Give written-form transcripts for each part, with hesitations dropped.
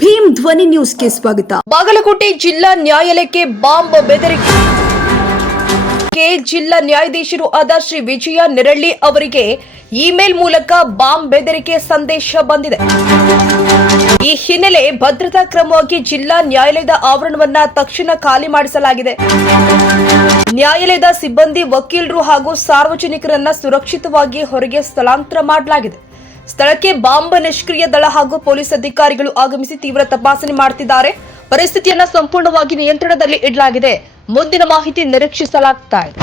ಭೀಮ್ ಧ್ವನಿ ನ್ಯೂಸ್ಗೆ ಸ್ವಾಗತ. ಬಾಗಲಕೋಟೆ ಜಿಲ್ಲಾ ನ್ಯಾಯಾಲಯಕ್ಕೆ ಬಾಂಬ್ ಬೆದರಿಕೆ. ಜಿಲ್ಲಾ ನ್ಯಾಯಾಧೀಶರು ಆದ ಶ್ರೀ ವಿಜಯ ನೆರಳ್ಳಿ ಅವರಿಗೆ ಇಮೇಲ್ ಮೂಲಕ ಬಾಂಬ್ ಬೆದರಿಕೆ ಸಂದೇಶ ಬಂದಿದೆ. ಈ ಹಿನ್ನೆಲೆ ಭದ್ರತಾ ಕ್ರಮವಾಗಿ ಜಿಲ್ಲಾ ನ್ಯಾಯಾಲಯದ ಆವರಣವನ್ನ ತಕ್ಷಣ ಖಾಲಿ ಮಾಡಿಸಲಾಗಿದೆ. ನ್ಯಾಯಾಲಯದ ಸಿಬ್ಬಂದಿ, ವಕೀಲರು ಹಾಗೂ ಸಾರ್ವಜನಿಕರನ್ನ ಸುರಕ್ಷಿತವಾಗಿ ಹೊರಗೆ ಸ್ಥಳಾಂತರ ಮಾಡಲಾಗಿದೆ. ಸ್ಥಳಕ್ಕೆ ಬಾಂಬ್ ನಿಷ್ಕ್ರಿಯ ದಳ ಹಾಗೂ ಪೊಲೀಸ್ ಅಧಿಕಾರಿಗಳು ಆಗಮಿಸಿ ತೀವ್ರ ತಪಾಸಣೆ ಮಾಡುತ್ತಿದ್ದಾರೆ. ಪರಿಸ್ಥಿತಿಯನ್ನು ಸಂಪೂರ್ಣವಾಗಿ ನಿಯಂತ್ರಣದಲ್ಲಿ ಇಡಲಾಗಿದೆ. ಮುಂದಿನ ಮಾಹಿತಿ ನಿರೀಕ್ಷಿಸಲಾಗ್ತಾ ಇದೆ.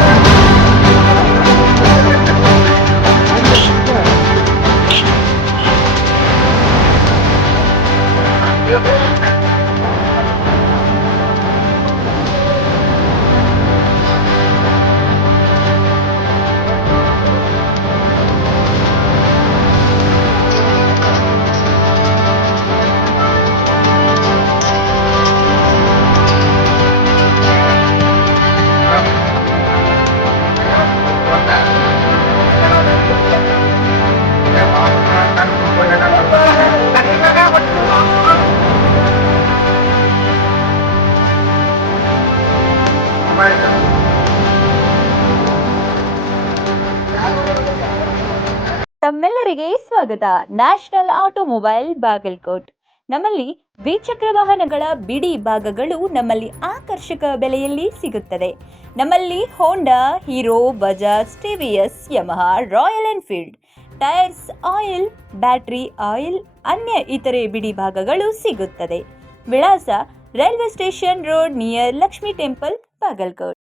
ತಮ್ಮೆಲ್ಲರಿಗೆ ಸ್ವಾಗತ. National automobile Bagalkot. ನಮ್ಮಲ್ಲಿ ದ್ವಿಚಕ್ರ ವಾಹನಗಳ ಬಿಡಿ ಭಾಗಗಳು ನಮ್ಮಲ್ಲಿ ಆಕರ್ಷಕ ಬೆಲೆಯಲ್ಲಿ ಸಿಗುತ್ತದೆ. ನಮ್ಮಲ್ಲಿ Honda, Hero, Bajaj, TVS, Yamaha, Royal Enfield, tyres, oil, battery oil, ಅನ್ಯ ಇತರೆ ಬಿಡಿ ಭಾಗಗಳು ಸಿಗುತ್ತದೆ. ವಿಳಾಸ: railway station road near Lakshmi temple, Bagalkot.